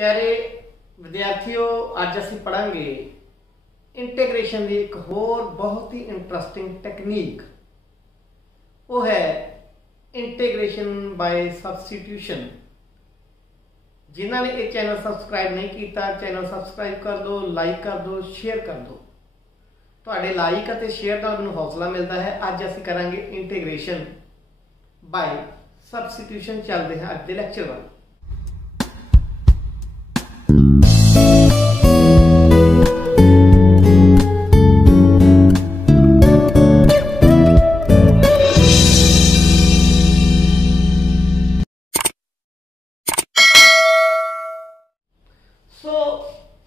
प्यारे विद्यार्थियों, अज असीं पढ़ांगे इंटीग्रेशन की एक होर बहुत ही इंटरस्टिंग टैक्नीक। वो है इंटीग्रेशन बाय सब्सटीट्यूशन। जिन्होंने ये चैनल सबसक्राइब नहीं किया, चैनल सबसक्राइब कर दो, लाइक कर दो, शेयर कर दो। तुहाडे लाइक और शेयर का मैनूं हौसला मिलता है। अज असीं करांगे इंटीग्रेशन बाय सबसटीट्यूशन। चलते हैं अज के लैक्चर वाल।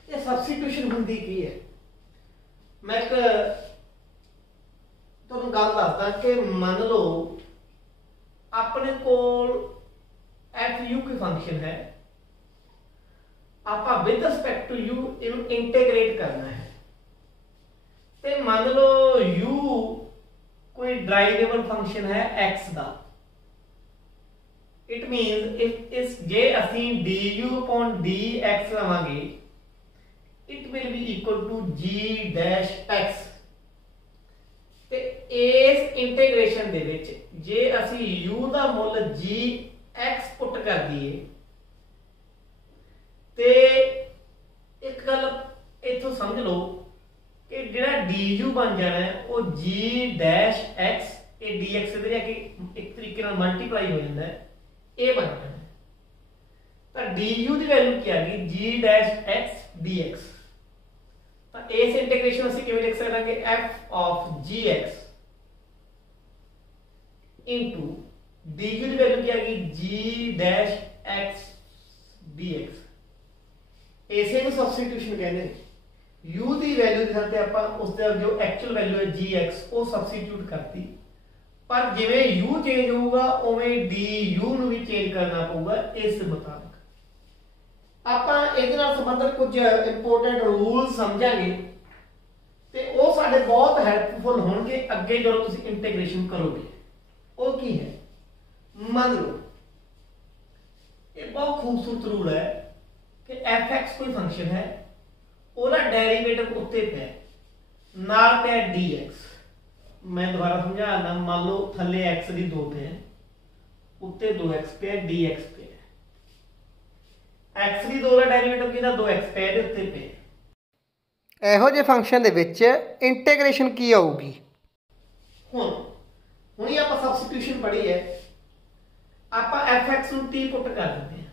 ये सबस्टिट्यूशन होंदी की है। मैं एक तुहानूं गल दसदा कि मान लो अपने कोल एफ यू कोई फंक्शन है, आपां विद रिस्पेक्ट टू यू इनू इंटीग्रेट करना है। ते मान लो यू कोई ड्राइवेबल फंक्शन है एक्स दा। इट मीन्स इस जे असीं du upon dx लवांगे, it will be equal to g dash x। ते इस इंटीग्रेशन दे विच जे असीं u दा मुल g x पुट कर दईए ते एक गल इथों समझ लो कि जिहड़ा du बन जाना है वो g डैश x, ये dx दे जाके एक तरीके नाल मल्टीप्लाई हो जाता है, ए बन जाना है। तो du की वैल्यू क्या आ गई, g डैश x dx। तो इस इंटीग्रेशन ਅਸੀਂ ਕਿਵੇਂ ਲਿਖ ਸਕਾਂਗੇ, f of gx into du की वैल्यू क्या आ गई, g डैश x dx। इसे ਨੂੰ ਸਬਸਟੀਟਿਊਸ਼ਨ ਕਹਿੰਦੇ ਨੇ। u ਦੀ ਵੈल्यू ਦੇ ਸਾਥੇ ਆਪਾਂ ਉਸ ਦਾ ਜੋ ਐਕਚੁਅਲ ਵੈल्यू ਹੈ gx ਉਹ ਸਬਸਟੀਟਿਊਟ ਕਰਤੀ, पर जिवें u चेंज होगा उवें du ਨੂੰ भी चेंज करना पऊगा। इस मुताबिक ਆਪਾਂ ਇਹਦੇ ਨਾਲ ਸੰਬੰਧਿਤ ਕੁਝ ਇੰਪੋਰਟੈਂਟ ਰੂਲ ਸਮਝਾਂਗੇ ਤੇ ਉਹ ਸਾਡੇ ਬਹੁਤ ਹੈਲਪਫੁਲ ਹੋਣਗੇ ਅੱਗੇ ਜਦੋਂ ਤੁਸੀਂ ਇੰਟੀਗ੍ਰੇਸ਼ਨ ਕਰੋਗੇ। ਉਹ ਕੀ ਹੈ, ਮੰਨ ਲਓ ਇਹ ਬਹੁਤ ਖੂਬਸੂਰਤ ਰੂਲ ਹੈ ਕਿ fx कोई फंक्शन है, ਉਹਦਾ डेरिवेटिव ਉੱਤੇ ਪਿਆ ਨਾਲ ਪਿਆ dx। मैं दोबारा समझाना, मान लो थले x दी 2 पे है, उत्ते 2x पे है, dx पे है। x दी 2 ਦਾ ਡੈਰੀਵੇਟਿਵ ਕਿਹਦਾ 2x पे ਦੇ ਉੱਤੇ पे। ਇਹੋ ਜਿਹੇ ਫੰਕਸ਼ਨ ਦੇ ਵਿੱਚ ਇੰਟੀਗ੍ਰੇਸ਼ਨ ਕੀ ਆਊਗੀ। ਹੁਣ ਹੀ ਆਪਾਂ ਸਬਸਟੀਟਿਊਸ਼ਨ ਪੜ੍ਹੀ ਹੈ, ਆਪਾਂ fx ਨੂੰ t ਪੁੱਟ ਕਰ ਦਿੰਦੇ ਹਾਂ।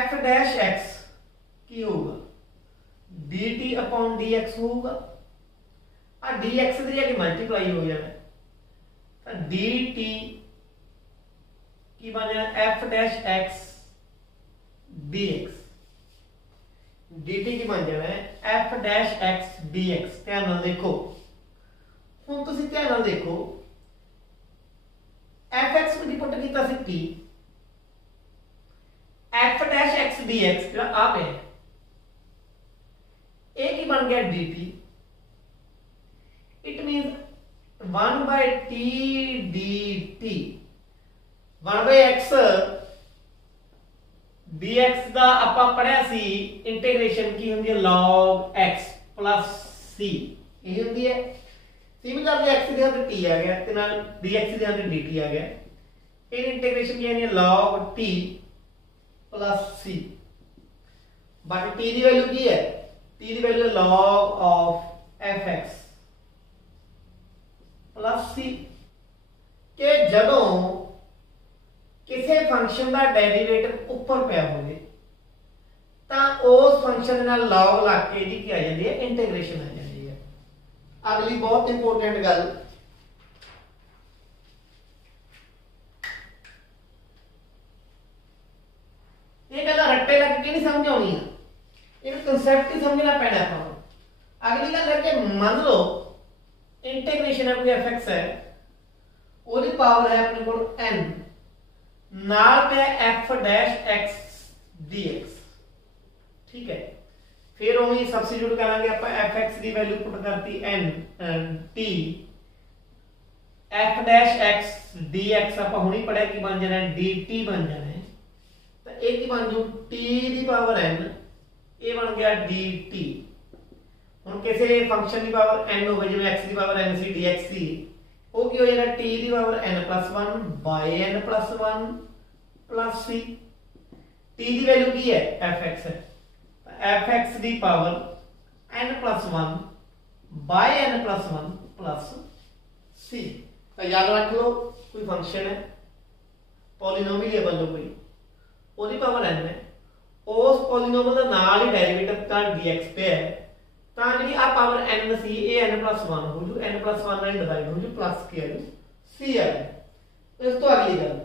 f डैश x ਕੀ ਹੋਊਗਾ, dt अपॉन dx होगा। आ dx दे जाके मल्टीप्लाई हो जाना, तो dt की बन जाना f dash x dx। dt की बन जाना है f डैश x dx। ध्यान नाल देखो, हुण तुसीं ध्यान नाल देखो fx ਨੂੰ ਕੀ ਪੁੱਟ ਕੀਤਾ ਸੀ t, f dash x dx ਜਿਹੜਾ ਆ ਪਿਆ एक ही बन गया dt। It means 1 by t dt। 1 by x dx ਦਾ ਆਪਾਂ ਪੜਿਆ ਸੀ ਇੰਟੀਗ੍ਰੇਸ਼ਨ ਕੀ ਹੁੰਦੀ ਹੈ, log x plus c ਇਹ ਹੁੰਦੀ ਹੈ। c ਵੀ ਕਰਦੇ x ਦੇ ਹੱਥ t ਆ ਗਿਆ ਤੇ ਨਾਲ dx ਦੇ ਹੱਥ dt ਆ ਗਿਆ। ਇਹ ਇੰਟੀਗ੍ਰੇਸ਼ਨ ਕੀ ਹੈ, log t plus c। ਬਾਕੀ t ਦੀ ਵੈਲਿਊ ਕੀ ਹੈ, t ਦੀ ਵੈਲਿਊ ਹੈ log of fx plus c। ਕਿ ਜਦੋਂ ਕਿਸੇ ਫੰਕਸ਼ਨ ਦਾ ਡੈਰੀਵੇਟਿਵ ਉੱਪਰ ਪਿਆ ਹੋਵੇ ਤਾਂ ਉਸ ਫੰਕਸ਼ਨ ਦੇ ਨਾਲ log ਲਾ ਕੇ ਇਹਦੀ ਕੀ ਆ ਜਾਂਦੀ ਹੈ, ਇੰਟੀਗ੍ਰੇਸ਼ਨ ਆ ਜਾਂਦੀ ਹੈ। ਅਗਲੀ ਬਹੁਤ ਇੰਪੋਰਟੈਂਟ ਗੱਲ, ਇਹ ਗੱਲਾਂ ਰੱਟੇ ਲੱਗ ਕੇ ਨਹੀਂ ਸਮਝਾਉਣੀ ਆ, ਇਹ कंसेप्ट ही समझना पैना है। अगली गल है कि मान लो इंटीग्रेशन है कोई fx है, ओदी पावर है अपने को n, नाल पे f डैश x dx। ठीक है, फिर ओही सब्स्टिट्यूट करांगे, ਆਪਾਂ fx दी वैल्यू पुट करती n t f dash x dx ਆਪਾਂ ਹੁਣੀ ਪੜਿਆ ਕੀ ਬਣ ਜਾਣਾ dt ਬਣ ਜਾਣਾ ਹੈ ਤਾਂ ਇਹ ਕੀ ਬਣ ਜੂ t ਦੀ ਪਾਵਰ n ਇਹ ਬਣ ਗਿਆ dt ਹੁਣ ਕਿਸੇ ਫੰਕਸ਼ਨ ਦੀ ਪਾਵਰ n ਹੋਵੇ ਜਿਵੇਂ x ਦੀ ਪਾਵਰ n ਸੀ dx ਸੀ ਉਹ ਕੀ ਹੋ ਜਾਏਗਾ t ਦੀ power n plus 1 by n plus 1 plus c t ਦੀ ਵੈਲਿਊ ਕੀ ਹੈ fx ਹੈ fx ਦੀ power n plus 1 by n plus 1 plus c तो याद रख लो कोई फंक्शन है पॉलीनोमियल है बल्लो कोई ओदी पावर n है उस पॉलीनोमियल ਦਾ ਨਾਲ ਹੀ ਡੈਰੀਵੇਟਿਵ ਤਾਂ dx पे है ਤਾਂ ਜਿਹੜੀ ਆ ਪਾਵਰ n ਸੀ ਇਹ n + 1 ਹੋ ਜੂ n + 1 ਨਾਲ ਡਿਵਾਈਡ ਹੋ ਜੂ प्लस ਕੀ ਆ ਜੂ c ਆ ਇਸ ਤੋਂ ਅਗਲੀ ਗੱਲ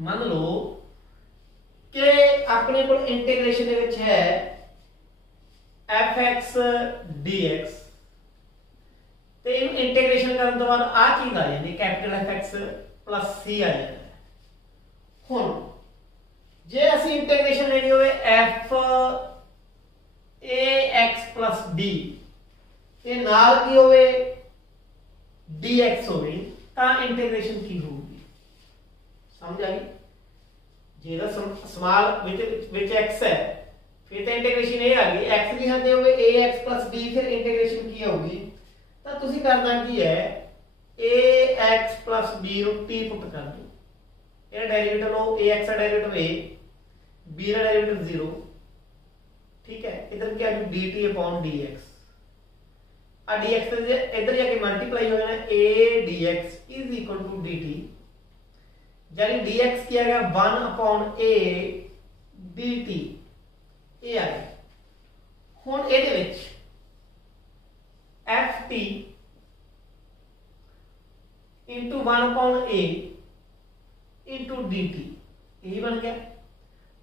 ਮੰਨ ਲਓ ਕਿ ਆਪਣੇ ਕੋਲ ਇੰਟੀਗ੍ਰੇਸ਼ਨ ਦੇ ਵਿੱਚ ਹੈ fx dx ਤੇ ਇਹਨੂੰ ਇੰਟੀਗ੍ਰੇਸ਼ਨ ਕਰਨ ਤੋਂ ਬਾਅਦ ਆ ਚੀਜ਼ ਆ ਜਾਂਦੀ ਕੈਪੀਟਲ fx plus c ਆ ਜਾਂਦਾ ਹੁਣ ਜੇ ਅਸੀਂ ਇੰਟੀਗ੍ਰੇਸ਼ਨ ਲੈਣੀ ਹੋਵੇ f ax plus d ਤੇ ਨਾਲ ਕੀ ਹੋਵੇ dx ਹੋਵੇ ਤਾਂ ਇੰਟੀਗ੍ਰੇਸ਼ਨ ਕੀ ਹੋਊਗੀ ਸਮਝ ਆ ਗਈ ਜਿਹੜਾ ਸਮਾਲ ਵਿੱਚ x ਹੈ ਫਿਰ ਤਾਂ ਇੰਟੀਗ੍ਰੇਸ਼ਨ ਇਹ ਆ ਗਈ x ਦੀ ਥਾਂ ਤੇ ਹੋਵੇ ax plus d ਫਿਰ ਇੰਟੀਗ੍ਰੇਸ਼ਨ ਕੀ ਹੋਊਗੀ ਤਾਂ ਤੁਸੀਂ ਕਰਨਾ ਕੀ ਹੈ ax plus b ਨੂੰ t ਪੁੱਟ ਕਰ ਦਿਓ ਇਹਦਾ ਡੈਰੀਵੇਟਿਵ ਲਓ ax ਦਾ ਡੈਰੀਵੇਟਿਵ a b ਦਾ ਡੈਰੀਵੇਟਿਵ 0 ठीक है इधर क्या है dt upon dx आ dx से इधर जाके मल्टीप्लाई हो जाना a dx is equal to dt यानी dx किया गया 1 upon a dt ये आ गया ਹੁਣ ਇਹਦੇ ਵਿੱਚ ft into 1 upon a into dt यही बन गया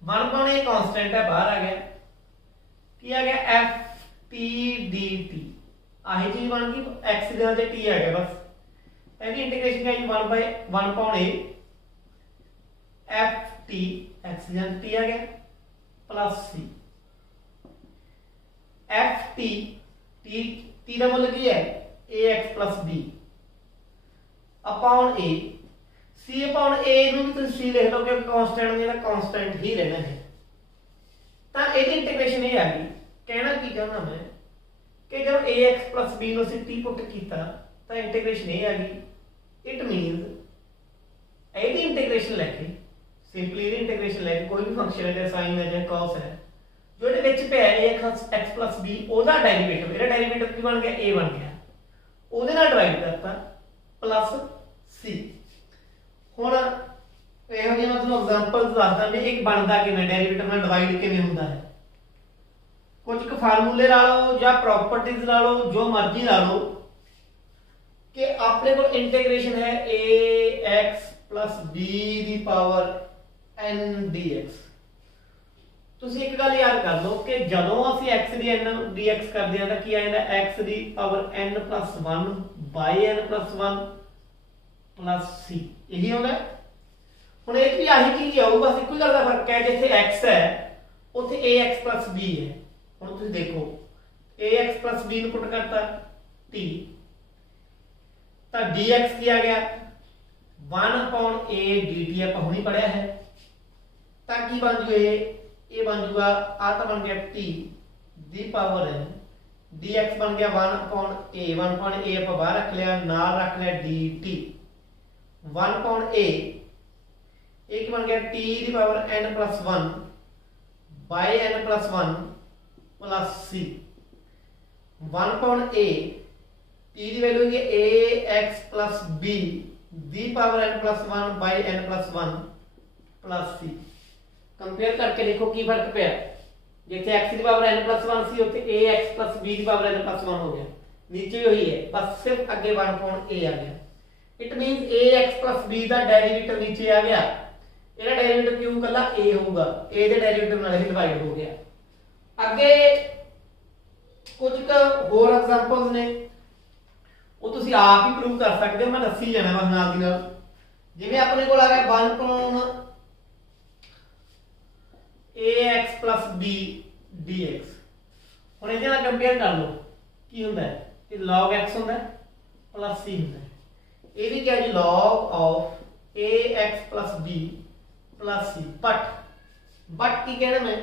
1 upon a कांस्टेंट है बाहर आ गया ਕੀ ਆ ਗਿਆ ft dt ਆਹੀ ਚੀਜ਼ ਬਣ ਗਈ x ਦੇ ਨਾਲ ਤੇ t ਆ ਗਿਆ ਬਸ ਇਹਦੀ ਇੰਟੀਗ੍ਰੇਸ਼ਨ ਹੈ 1 upon a ft x ਦੇ ਨਾਲ t ਆ ਗਿਆ plus c ft t ਦਾ ਮਤਲਬ ਕੀ ਹੈ ax plus b upon a c upon a ਨੂੰ ਵੀ ਤੁਸੀਂ c ਲਿਖ ਲਓ ਕਿ ਕਾਂਸਟੈਂਟ ਜਿਹੜਾ ਕਾਂਸਟੈਂਟ ਹੀ ਰਹਿਣਾ ਹੈ ਤਾਂ ਇਹਦੀ ਇੰਟੀਗ੍ਰੇਸ਼ਨ ਇਹ ਆ ਗਈ ਕਹਿਣਾ ਕੀ ਚਾਹੁੰਦਾ ਮੈਂ ਕਿ ਜਦ ax plus b ਨੂੰ ਅਸੀਂ t ਪੁੱਟ ਕੀਤਾ ਤਾਂ ਇੰਟੀਗ੍ਰੇਸ਼ਨ ਇਹ ਆ ਗਈ ਇਟ ਮੀਨਸ ਇਹਦੀ ਇੰਟੀਗ੍ਰੇਸ਼ਨ ਲੈ ਕੇ ਸਿੰਪਲੀ ਇਹਦੀ ਇੰਟੀਗ੍ਰੇਸ਼ਨ ਲੈ ਕੇ ਕੋਈ ਵੀ ਫੰਕਸ਼ਨ ਹੈ ਜਾਂ ਸਾਈਨ ਹੈ ਜਾਂ cos ਹੈ ਜੋ ਇਹਦੇ ਵਿੱਚ ਪਿਆ ax plus b ਉਹਦਾ ਡੈਰੀਵੇਟਿਵ ਇਹਦਾ ਡੈਰੀਵੇਟਿਵ ਕੀ ਬਣ ਗਿਆ a ਬਣ ਗਿਆ ਉਹਦੇ ਨਾਲ ਡਿਵਾਈਡ ਕਰਤਾ plus c ਹੁਣ ਇਹੋ ਜਿਹੇ ਮੈਂ ਤੁਹਾਨੂੰ ਐਗਜ਼ਾਮਪਲਸ ਦੱਸਦਾ ਵੀ ਇੱਕ ਬਣਦਾ ਕਿਵੇਂ ਡੈਰੀਵੇਟਿਵ ਨਾਲ ਡਿਵਾਈਡ ਕਿਵੇਂ ਹੁੰਦਾ ਹੈ ਕੁਝ ਕੁ ਫਾਰਮੂਲੇ ਲਾ ਲਓ ਜਾਂ ਪ੍ਰੋਪਰਟੀਜ਼ ਲਾ ਲਓ ਜੋ ਮਰਜ਼ੀ ਲਾ ਲਓ ਕਿ ਆਪਣੇ ਕੋਲ ਇੰਟੀਗ੍ਰੇਸ਼ਨ ਹੈ ax b ਦੀ ਪਾਵਰ n dx ਤੁਸੀਂ ਇੱਕ ਗੱਲ ਯਾਦ ਕਰ ਲਓ ਕਿ ਜਦੋਂ ਅਸੀਂ x ਦੀ n dx ਕਰਦੇ ਹਾਂ ਤਾਂ ਕੀ ਆ ਜਾਂਦਾ x ਦੀ power n plus 1 by n plus 1 plus c ਇਹੀ ਹੁੰਦਾ ਹੁਣ ਇਹ ਵੀ ਆਹੀ ਚੀਜ਼ ਆਊ ਬਸ ਇੱਕੋ ਗੱਲ ਦਾ ਫਰਕ ਹੈ ਜਿੱਥੇ x ਹੈ ਉੱਥੇ ax plus b ਹੈ ਹੁਣ ਤੁਸੀਂ ਦੇਖੋ ax plus b ਨੂੰ ਪੁੱਟ ਕਰਤਾ t ਤਾਂ dx ਕੀ ਆ ਗਿਆ 1 upon a dt ਆਪਾਂ ਹੁਣੀ ਪੜਿਆ ਹੈ ਤਾਂ ਕੀ ਬਣ ਜੂ ਇਹ ਬਣ ਜੂਗਾ ਆ ਤਾਂ ਬਣ ਗਿਆ t ਦੀ ਪਾਵਰ n dx ਬਣ ਗਿਆ 1 upon a ਆਪਾਂ ਬਾਹਰ ਰੱਖ ਲਿਆ ਨਾਲ ਰੱਖ ਲਿਆ dt 1 upon a एक बन गया t की power n plus 1 by n plus 1 plus c 1 upon a t की वैल्यू है ax plus b the power n plus 1 by n plus 1 plus c compare करके देखो की फर्क पे जैसे x की पावर n plus 1 c होते ax plus b की पावर n plus 1 हो गया नीचे वही है बस सिर्फ आगे 1 upon a आ गया it means ax plus b का डेरिवेटिव नीचे आ गया ਇਹਦਾ ਡੈਰੀਵੇਟਿਵ ਕਿਉਂ ਕੱਲਾ a ਹੋਊਗਾ a ਦੇ ਡੈਰੀਵੇਟਿਵ ਨਾਲ ਹੀ ਡਿਵਾਈਡ ਹੋ ਗਿਆ ਅੱਗੇ ਕੁਝ ਹੋਰ ਐਗਜ਼ਾਮਪਲਸ ਨੇ ਉਹ ਤੁਸੀਂ ਆਪ ਹੀ ਪ੍ਰੂਵ ਕਰ ਸਕਦੇ ਹੋ ਮੈਂ ਦੱਸੀ ਜਾਣਾ ਬਸ ਨਾਲ ਦੀ ਨਾਲ ਜਿਵੇਂ ਆਪਣੇ ਕੋਲ ਆ ਗਿਆ 1 upon ax plus b dx ਹੁਣ ਇਹਦੇ ਨਾਲ ਕੰਪੇਅਰ ਕਰ ਲਓ ਕੀ ਹੁੰਦਾ ਹੈ ਇਹ log x ਹੁੰਦਾ प्लस सी होता है। ये भी क्या जी log of a x plus b plus c. But की कहना मैं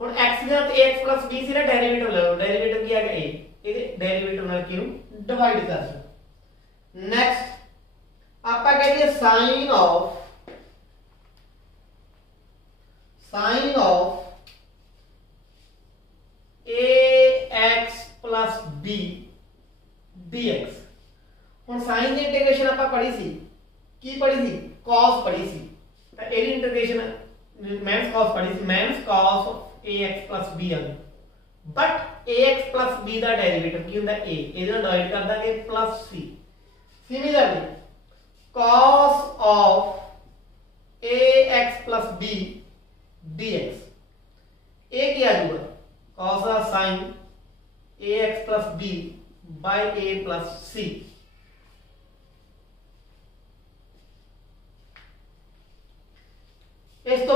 ਹੁਣ x ਦੇ ਨਾਲ ax b ਸੀ ਨਾ ਡੈਰੀਵੇਟਿਵ ਲੈ ਲਓ। ਡੈਰੀਵੇਟਿਵ ਕੀ ਆ ਗਿਆ a, ਇਹਦੇ ਡੈਰੀਵੇਟਿਵ ਨਾਲ ਕਿਹਨੂੰ ਡਿਵਾਈਡ ਕਰ ਦਿਓ। ਨੈਕਸਟ ਆਪਾਂ ਕਹਿ ਦਈਏ sin of ax plus b dx। ਹੁਣ sin ਦੀ ਇੰਟੀਗ੍ਰੇਸ਼ਨ ਆਪਾਂ ਪੜ੍ਹੀ ਸੀ, ਕੀ ਪੜ੍ਹੀ ਸੀ cos ਪੜ੍ਹੀ ਸੀ, ਤਾਂ ਇਹਦੀ ਇੰਟੀਗ੍ਰੇਸ਼ਨ माइनस cos पढ़ी थी, minus cos ax plus b आ गई। बट ax plus b का डेरिवेटिव की होता है a, ਇਹਦੇ ਨਾਲ ਡਿਵਾਈਡ ਕਰ ਦਾਂਗੇ plus c। Similarly cos of ax plus b dx ਇਹ ਕੀ ਆ ਜਾਊਗਾ cos ਦਾ sin ax plus b by a plus c। इस तो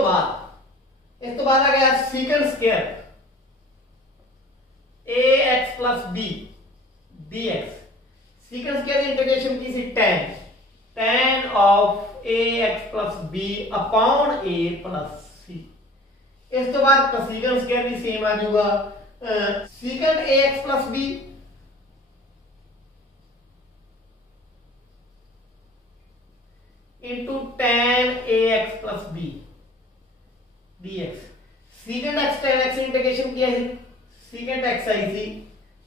बाद आ गया secant square ax plus b dx। secant square की इंटीग्रेशन की सी tan of ax plus b upon a plus c। इस तो बाद cosecant स्क्वायर भी सेम आ जाऊगा secant ax plus b into tan ax plus b dx। secant x tan x integration किया है, secant x आई थी,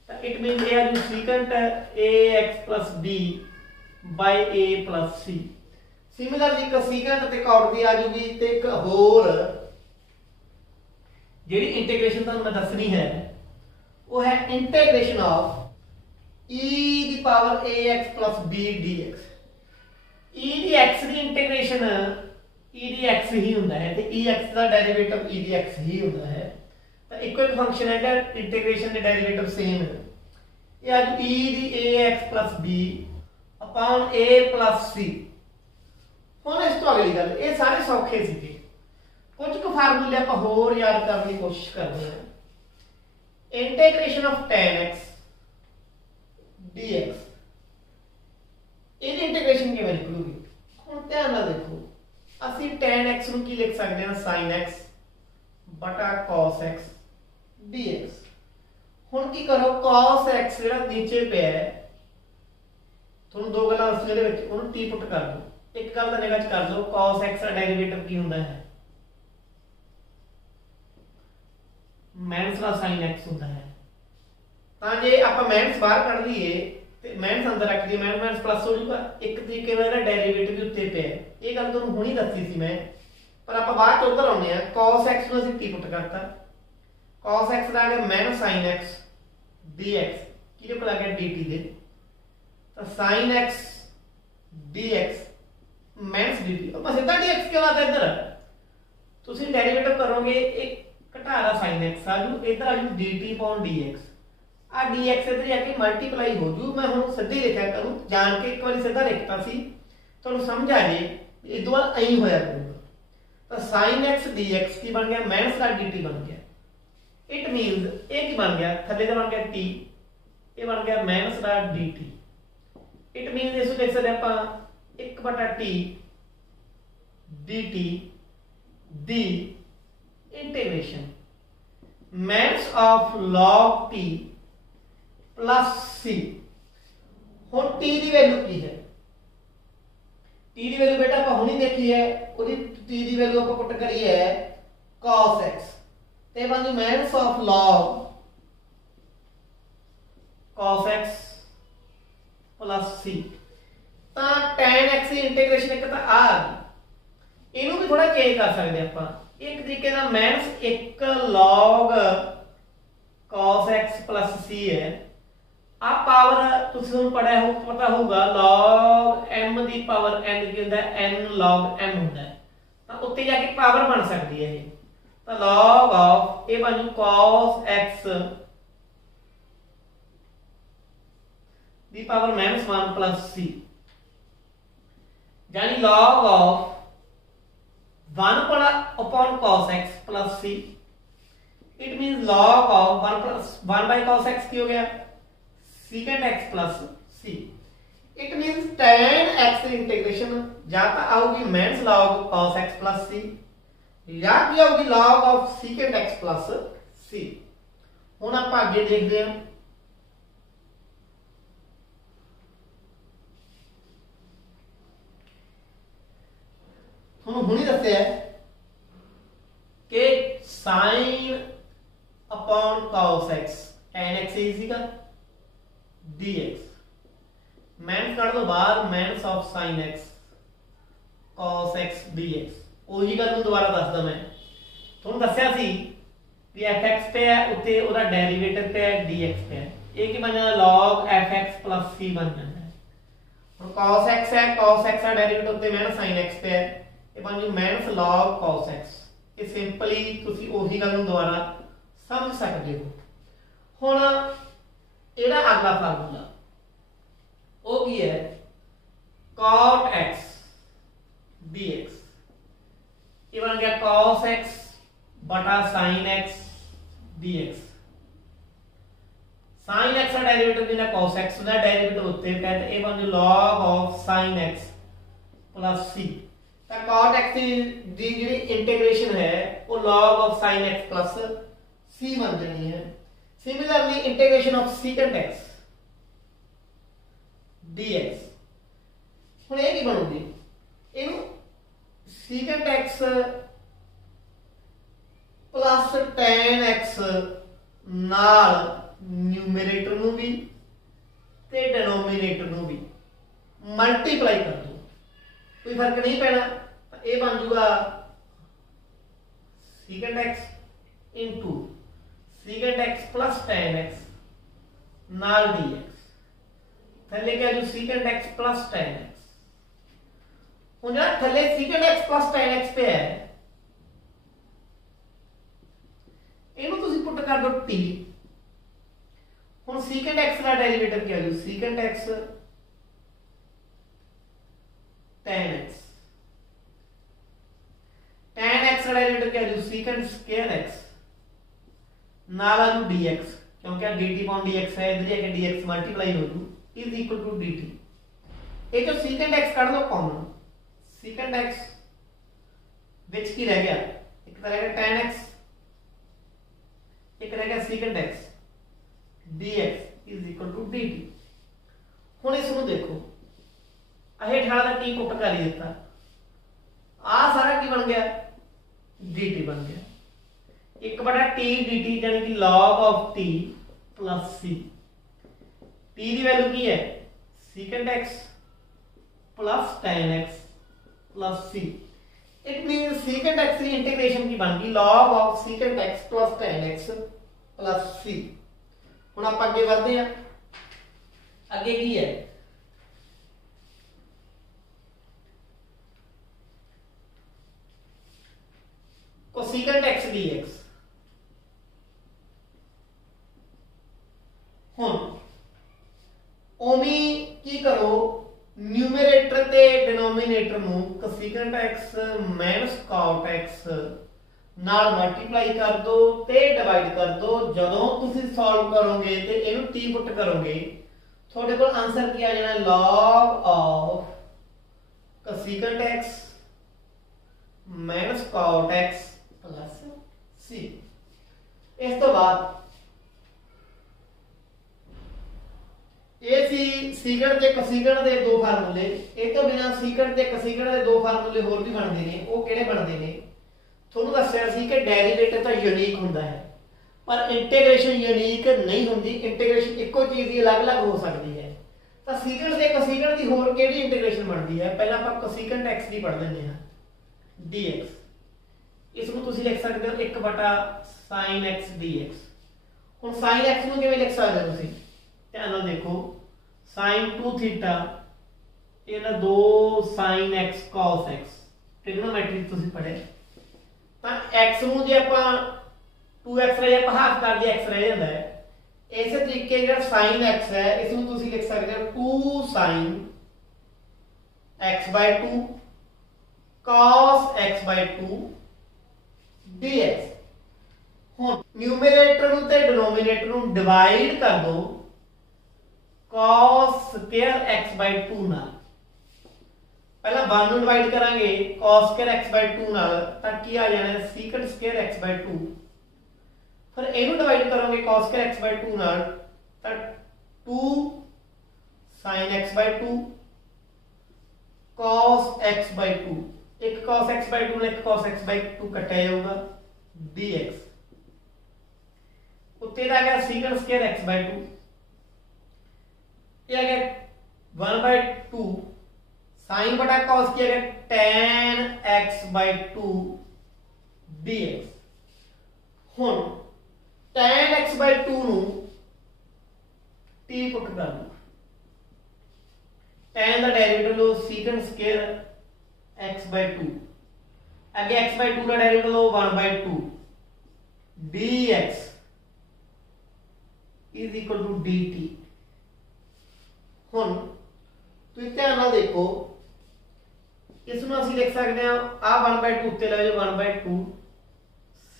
तो इट मीन ये जो secant ax plus b by a plus c। Similarly cosecant ਤੇ cot ਦੀ ਆ ਜੂਗੀ ਤੇ ਇੱਕ ਹੋਰ ਜਿਹੜੀ ਇੰਟੀਗ੍ਰੇਸ਼ਨ ਤੁਹਾਨੂੰ ਮੈਂ ਦੱਸਣੀ ਹੈ ਉਹ ਹੈ integration of e the power ax plus b dx। e the x ਦੀ ਇੰਟੀਗ੍ਰੇਸ਼ਨ e dx ही ਹੁੰਦਾ है ਤੇ ex ਦਾ ਡੈਰੀਵੇਟਿਵ e dx ਹੀ ਹੁੰਦਾ ਹੈ। ਤਾਂ ਇੱਕੋ ਇੱਕ ਫੰਕਸ਼ਨ ਹੈਗਾ, ਇੰਟੀਗ੍ਰੇਸ਼ਨ ਦੇ ਡੈਰੀਵੇਟਿਵ ਸੇਮ ਹੈ। ਇਹ ਆ ਜੀ e ਦੀ ax b upon a plus c। ਹੁਣ ਇਸ ਤੋਂ ਅਗਲੀ ਗੱਲ, ਇਹ ਸਾਰੇ ਸੌਖੇ ਸੀਗੇ, ਕੁਝ ਕੁ ਫਾਰਮੂਲੇ ਆਪਾਂ ਹੋਰ ਯਾਦ ਕਰਨ ਦੀ ਕੋਸ਼ਿਸ਼ ਕਰਦੇ ਹਾਂ। Integration of tan x dx ਇਹਦੀ ਇੰਟੀਗ੍ਰੇਸ਼ਨ ਕਿਵੇਂ ਨਿਕਲੂਗੀ? ਹੁਣ ਧਿਆਨ ਨਾਲ ਦੇਖੋ, ਅਸੀਂ tan x ਨੂੰ ਕੀ ਲਿਖ ਸਕਦੇ ਹਾਂ sin x ਬਟਾ cos x dx। ਹੁਣ ਕੀ ਕਰੋ, cos x ਜਿਹੜਾ ਨੀਚੇ ਪਿਆ ਹੈ, ਤੁਹਾਨੂੰ ਦੋ ਗੱਲਾਂ ਦੱਸਣ ਦੇ ਵਿੱਚ ਉਹਨੂੰ ਟੀ ਪੁੱਟ ਕਰ ਦਿਓ। ਇੱਕ ਗੱਲ ਤਾਂ ਨਿਗਾਹ 'ਚ ਕਰ ਲਓ, cos x ਦਾ ਡੈਰੀਵੇਟਿਵ ਕੀ ਹੁੰਦਾ ਹੈ ਮਾਈਨਸ ਦਾ sin x ਹੁੰਦਾ ਹੈ। ਤਾਂ ਜੇ ਆਪਾਂ ਮਾਈਨਸ ਬਾਹਰ ਕੱਢ ਲਈਏ ਤੇ ਮਾਈਨਸ ਅੰਦਰ ਰੱਖ ਲਈਏ, ਮਾਈਨਸ ਪਲੱਸ ਹੋ ਜਾਊਗਾ। ਇੱਕ ਤਰੀਕੇ ਨਾਲ ਇਹਦਾ ਡੈਰੀਵੇਟਿਵ ਵੀ ਉੱਤੇ ਪਿਆ। ਇਹ ਗੱਲ ਤੁਹਾਨੂੰ ਹੁਣੀ ਦੱਸੀ ਸੀ ਮੈਂ, ਪਰ ਆਪਾਂ ਬਾਅਦ ਚ ਉਧਰ ਆਉਂਦੇ ਆ। cos x ਨੂੰ ਅਸੀਂ ਟੀ ਪੁੱਟ ਕਰਤਾ, cos x ਦਾ ਆ ਗਿਆ ਮਾਈਨਸ sin x dx, ਕਿਹਦੇ ਕੋਲ ਆ ਗਿਆ dt ਦੇ, ਤਾਂ sin x dx minus dt। अब सिद्धा dx क्यों आता है इधर? ਤੁਸੀਂ ਡੈਰੀਵੇਟਿਵ ਕਰੋਗੇ, ਇੱਕ ਘਟਾ ਦਾ sin x ਆ ਜੂ, ਇਧਰ ਆ ਜੂ dt upon dx। ਆ dx ਇਧਰ ਆ ਕੇ ਮਲਟੀਪਲਾਈ ਹੋ ਜੂ। ਮੈਂ ਹੁਣ ਸਿੱਧੇ ਲਿਖਿਆ ਕਰੂੰ, ਜਾਣ ਕੇ ਇੱਕ ਵਾਰੀ ਸਿੱਧਾ ਲਿਖਤਾ ਸੀ, ਤੁਹਾਨੂੰ ਸਮਝ ਆ ਜੇ ਇਹ ਦੋ ਵਾਰ ਐਂ ਹੋਇਆ ਕਰੂਗਾ। ਤਾਂ sin x dx ਕੀ ਬਣ ਗਿਆ ਮਾਈਨਸ ਦਾ dt ਬਣ ਗਿਆ। ਇਟ ਮੀਨਸ ਇਹ ਕੀ ਬਣ ਗਿਆ, ਥੱਲੇ ਦਾ ਬਣ ਗਿਆ t, ਇਹ ਬਣ ਗਿਆ ਮਾਈਨਸ ਦਾ dt। ਇਟ ਮੀਨਸ ਇਸ ਨੂੰ ਲਿਖ ਸਕਦੇ ਆਪਾਂ 1/t dt the integration minus of log t plus c। ਹੁਣ t ਦੀ ਵੈल्यू ਕੀ ਹੈ? t ਦੀ ਵੈल्यू ਬੇਟਾ ਆਪਾਂ ਹੁਣੀ ਦੇਖੀ ਹੈ, ਉਹਦੀ t ਦੀ ਵੈल्यू ਆਪਾਂ ਪੁੱਟ ਕਰੀ ਹੈ cos x ਤੇ ਬਣ ਜੂ minus of log cos x plus c। ਤਾਂ tan x ਦੀ ਇੰਟੀਗ੍ਰੇਸ਼ਨ ਇੱਕ ਤਾਂ ਆ ਗਈ, ਇਹਨੂੰ ਵੀ ਥੋੜਾ ਚੇਂਜ ਕਰ ਸਕਦੇ ਆਪਾਂ। ਇੱਕ ਤਰੀਕੇ ਨਾਲ ਮਾਈਨਸ 1 log cos x plus c ਹੈ। ਆ ਪਾਵਰ ਤੁਸੀਂ ਨੂੰ ਪਤਾ ਹੋਊਗਾ log m ਦੀ ਪਾਵਰ n ਕੀ ਹੁੰਦਾ ਹੈ, n log m ਹੁੰਦਾ ਹੈ। ਤਾਂ ਉੱਤੇ ਜਾ ਕੇ ਪਾਵਰ ਬਣ ਸਕਦੀ ਹੈ ਇਹ। ਤਾਂ log of ਇਹ ਬਣ ਜੂ cos x ਦੀ ਪਾਵਰ -1 plus c, यानी log of 1 upon cos x plus c। It means log of 1 by cos x की हो गया secant x plus c। It means tan x की इंटीग्रेशन या तो आऊगी minus log cos x plus c या की आऊगी log of secant x plus c. हुण आपां अगे देखते हैं हुणी दस्सिया कि sin upon cos x tan x सीगा dx माइनस कर दो बाहर minus of sin x cos x dx ਉਹੀ ਗੱਲ ਨੂੰ ਦੁਬਾਰਾ ਦੱਸਦਾ ਮੈਂ ਤੁਹਾਨੂੰ ਦੱਸਿਆ ਸੀ ਵੀ fx पे है ਉੱਤੇ ਉਹਦਾ ਡੈਰੀਵੇਟਿਵ पे है dx पे है ਇਹ ਕੀ ਬਣ ਜਾਂਦਾ log fx c ਬਣ ਜਾਂਦਾ ਹੈ। ਹੁਣ cos x है cos x ਦਾ ਡੈਰੀਵੇਟਿਵ ਉੱਤੇ ਮਾਈਨਸ sin x पे है ਇਹ ਬਣ ਜੂ ਮਾਈਨਸ log cos x। ਇਹ ਸਿੰਪਲੀ ਤੁਸੀਂ ਉਹੀ ਗੱਲ ਨੂੰ ਦੁਬਾਰਾ ਸਮਝ ਸਕਦੇ ਹੋ। ਹੁਣ ਇਹਦਾ ਅਗਲਾ ਫਾਰਮੂਲਾ ਉਹ ਕੀ ਹੈ cot x dx ये बन गया cos x बटा sin x dx। sin x का डेरिवेटिव देना cos x का डेरिवेटिव होते हैं कहते ये बन log of sin x plus c। तो cot x दी जी इंटीग्रेशन है वो log of sin x plus c बन जानी है। Similarly integration of secant x dx ਹੁਣ ਇਹ ਕੀ ਬਣੂਗੀ ਇਹਨੂੰ secant x plus tan x नाल न्यूमरेटर ਨੂੰ ਵੀ ਤੇ डिनोमिनेटर ਨੂੰ ਵੀ मल्टीप्लाई कर दो कोई फर्क नहीं पैना। ये बन जाऊगा secant x into secant x plus tan x नाल dx थले क्या जो secant x plus tan x ਹੁਣ ਜਿਹੜਾ ਥੱਲੇ secant x plus tan x पे है ਇਹਨੂੰ ਤੁਸੀਂ ਪੁੱਟ ਕਰ ਦਿਓ t। ਹੁਣ secant x ਦਾ ਡੈਰੀਵੇਟਿਵ ਕੀ ਆ ਜੂ secant x tan x tan x ਦਾ ਡੈਰੀਵੇਟਿਵ ਕੀ ਆ ਜੂ secant square x ਨਾਲ ਆ ਜੂ dx क्योंकि dt upon dx है इधर जाके dx मल्टीप्लाई हो जू इज इक्वल टू dt। ये जो secant x काट दो कॉमन secant x विच की रह गया एक तो रह गया tan x एक रह गया secant x dx is equal to dt। ਹੁਣ ਇਸ ਨੂੰ ਦੇਖੋ ਇਹ ਠਾਲਾ ਦਾ t ਪੁੱਟ ਕਰ ਹੀ ਦਿੱਤਾ ਆ ਸਾਰਾ ਕੀ ਬਣ ਗਿਆ dt ਬਣ ਗਿਆ 1/t dt यानी कि log of t plus c। t ਦੀ ਵੈल्यू ਕੀ ਹੈ secant x plus tan x plus c। it means secant x की इंटीग्रेशन की बन गई log of secant x plus tan x plus c। ਹੁਣ ਆਪਾਂ ਅੱਗੇ ਵਧਦੇ ਹਾਂ ਅੱਗੇ ਕੀ ਹੈ cosecant x dx। ਹੁਣ ओमी की करो न्यूमरेटर ते डिनोमिनेटर ਨੂੰ cosecant x minus cot x ਨਾਲ ਮਲਟੀਪਲਾਈ ਕਰ ਦੋ ਤੇ ਡਿਵਾਈਡ ਕਰ ਦੋ। ਜਦੋਂ ਤੁਸੀਂ ਸੋਲਵ ਕਰੋਗੇ ਤੇ ਇਹਨੂੰ t ਪੁੱਟ ਕਰੋਗੇ ਤੁਹਾਡੇ ਕੋਲ ਆਨਸਰ ਕੀ ਆ ਜਾਣਾ log of cosecant x minus cot x plus c। ਇਸ ਤੋਂ ਬਾਅਦ ਇਹ ਸੀ secant ਤੇ cosecant ਦੇ ਦੋ ਫਾਰਮੂਲੇ। ਇਹ ਤੋਂ ਬਿਨਾ secant ਤੇ cosecant ਦੇ ਦੋ ਫਾਰਮੂਲੇ ਹੋਰ ਵੀ ਬਣਦੇ ਨੇ। ਉਹ ਕਿਹੜੇ ਬਣਦੇ ਨੇ ਤੁਹਾਨੂੰ ਦੱਸਿਆ ਸੀ ਕਿ ਡੈਰੀਵੇਟਿਵ ਤਾਂ ਯੂਨੀਕ ਹੁੰਦਾ ਹੈ ਪਰ ਇੰਟੀਗ੍ਰੇਸ਼ਨ ਯੂਨੀਕ ਨਹੀਂ ਹੁੰਦੀ। ਇੰਟੀਗ੍ਰੇਸ਼ਨ ਇੱਕੋ ਚੀਜ਼ ਦੀ ਅਲੱਗ-ਅਲੱਗ ਹੋ ਸਕਦੀ ਹੈ। ਤਾਂ secant ਤੇ cosecant ਦੀ ਹੋਰ ਕਿਹੜੀ ਇੰਟੀਗ੍ਰੇਸ਼ਨ ਬਣਦੀ ਹੈ ਪਹਿਲਾਂ ਆਪਾਂ cosecant x ਦੀ ਪੜ੍ਹ ਲੈਂਦੇ ਹਾਂ dx। ਇਸ ਨੂੰ ਤੁਸੀਂ ਲਿਖ ਸਕਦੇ ਹੋ 1/sin x dx। ਹੁਣ sin x ਨੂੰ ਕਿਵੇਂ ਲਿਖ ਸਕਦੇ ਹੋ ਤੁਸੀਂ ध्यान ਨਾਲ देखो sin 2 थीटा ये ना 2 sin x cos x trigonometry ਤੁਸੀਂ ਪੜ੍ਹੇ ਤਾਂ x ਨੂੰ ਜੇ ਆਪਾਂ 2x ਰਹਿ ਆਪਾਂ ਹਾਫ ਕਰ ਦਿਆ x ਰਹਿ ਜਾਂਦਾ ਹੈ। ਇਸੇ ਤਰੀਕੇ ਜਿਹੜਾ sin x ਹੈ ਇਸ ਨੂੰ ਤੁਸੀਂ ਲਿਖ ਸਕਦੇ ਹੋ 2 sin x/2 cos x/2 dx। ਹੁਣ ਨਿਊਮਰੇਟਰ ਨੂੰ ਤੇ ਡਿਨੋਮੀਨੇਟਰ ਨੂੰ ਡਿਵਾਈਡ ਕਰ ਦੋ cos स्क्वायर x बाय 2 नाल पहला 1 ਨੂੰ डिवाइड करांगे cos स्क्वायर x बाय 2 नाल तां की आ जाना secant स्क्वायर x बाय 2 फिर ਇਹਨੂੰ डिवाइड करोगे cos स्क्वायर x बाय 2 नाल तां 2 sin x bye 2 cos x bye 2 एक cos x बाय 2 ने एक cos x बाय 2 कटा जाऊगा dx उत्ते आ गया secant स्क्वायर x बाय 2 ये आ गया 1 बाय 2 sin बटा cos की आ गया tan x बाय 2 dx हुन tan x बाय 2 नु t पुट कर दो tan का डेरिवेटिव लो secant स्क्वायर x बाय 2 आगे x बाय 2 का डेरिवेटिव लो 1 by 2 dx is equal to dt हुन तुम ध्यान नाल देखो इसमें असं लिख सकते हैं आ 1 बाय 2 उत्ते ले जाओ 1 by 2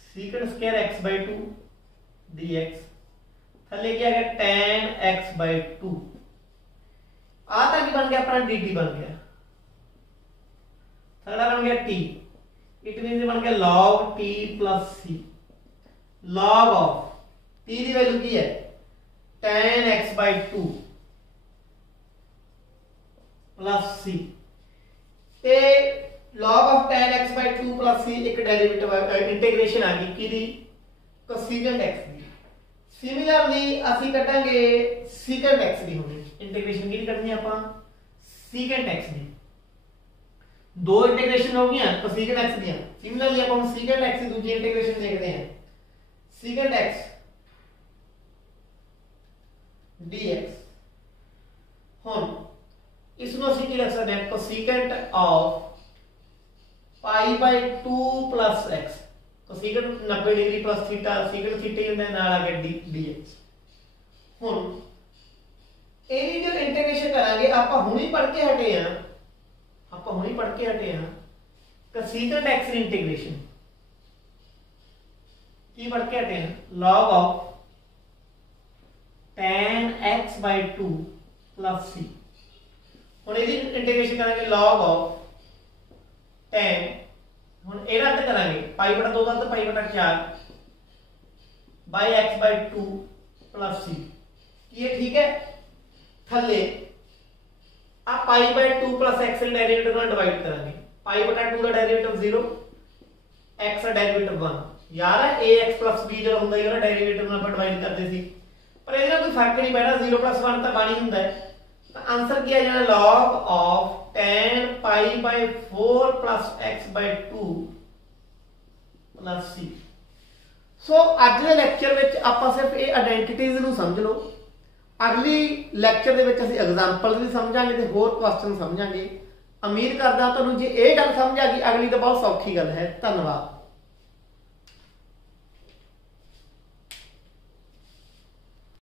secant square x bye 2 dx थले क्या गया tan x बाय 2 आ तक बन गया अपना dt बन गया थर्ड बन गया t इट मींस बन गया log t plus c log of t की वैल्यू की है tan x bye 2 plus c ते log of tan x bye 2 plus c एक डेरिवेटिव इंटीग्रेशन आ गई की दी cosecant x दी सिमिलरली ਅਸੀਂ ਕੱਢਾਂਗੇ secant x ਦੀ ਹੋਣੀ इंटीग्रेशन की करनी है अपन secant x दी दो इंटीग्रेशन हो गई cosecant x दी सिमिलरली अपन secant x की दूसरी इंटीग्रेशन देखते हैं secant x dx हुन इसमें ਅਸੀਂ ਕੀ ਲਿਖ ਸਕਦੇ ਹਾਂ cosecant of pi by 2 plus x cosecant 90 degree plus theta secant theta ही ਹੁੰਦਾ ਨਾਲ ਆ ਗਿਆ dx ਹੁਣ ਇਹਦੀ ਜੋ ਇੰਟੀਗ੍ਰੇਸ਼ਨ ਕਰਾਂਗੇ ਆਪਾਂ ਹੁਣੀ ਪੜ੍ਹ ਕੇ ਹਟੇ ਆ cosecant x ਦੀ ਇੰਟੀਗ੍ਰੇਸ਼ਨ ਕੀ ਪੜ੍ਹ ਕੇ ਹਟੇ ਆ log of tan x by 2 plus c ਹੁਣ ਇਹਦੀ ਇੰਟੀਗ੍ਰੇਸ਼ਨ ਕਰਾਂਗੇ log of tan ਹੁਣ ਇਹ ਰੱਦ ਕਰਾਂਗੇ पाई बटा 2 ਦਾ ਤਾਂ पाई बटा 4 by x by 2 plus c ਕੀ ਇਹ ਠੀਕ ਹੈ ਥੱਲੇ ਆ पाई by 2 plus x ਦੇ ਡੈਰੀਵੇਟਿਵ ਨਾਲ ਡਿਵਾਈਡ ਕਰਾਂਗੇ पाई बटा 2 ਦਾ ਡੈਰੀਵੇਟਿਵ 0 x ਦਾ ਡੈਰੀਵੇਟਿਵ 1 यार ax plus b ਜਿਹੜਾ ਹੁੰਦਾ ਇਹਦਾ ਡੈਰੀਵੇਟਿਵ ਨਾਲ ਆਪਾਂ ਡਿਵਾਈਡ ਕਰਦੇ ਸੀ ਪਰ ਇਹਦੇ ਨਾਲ ਕੋਈ ਫਰਕ ਨਹੀਂ ਪੈਣਾ 0 plus 1 ਤਾਂ ਬਣ ਹੀ ਹੁੰਦਾ ਹੈ आंसर किया जाना log of tan pi by 4 plus x by 2 plus c सो ਅੱਜ ਦੇ ਲੈਕਚਰ ਵਿੱਚ ਆਪਾਂ ਸਿਰਫ ਇਹ ਆਇਡੈਂਟੀਟੀਜ਼ ਨੂੰ ਸਮਝ ਲਓ ਅਗਲੀ ਲੈਕਚਰ ਦੇ ਵਿੱਚ ਅਸੀਂ ਐਗਜ਼ਾਮਪਲਸ ਵੀ ਸਮਝਾਂਗੇ ਤੇ ਹੋਰ ਕੁਐਸਚਨ ਸਮਝਾਂਗੇ ਉਮੀਦ ਕਰਦਾ ਤੁਹਾਨੂੰ ਜੇ ਇਹ ਗੱਲ ਸਮਝ ਆ ਗਈ ਅਗਲੀ ਤਾਂ ਬਹੁਤ ਸੌਖੀ ਗੱਲ ਹੈ ਧੰਨਵਾਦ।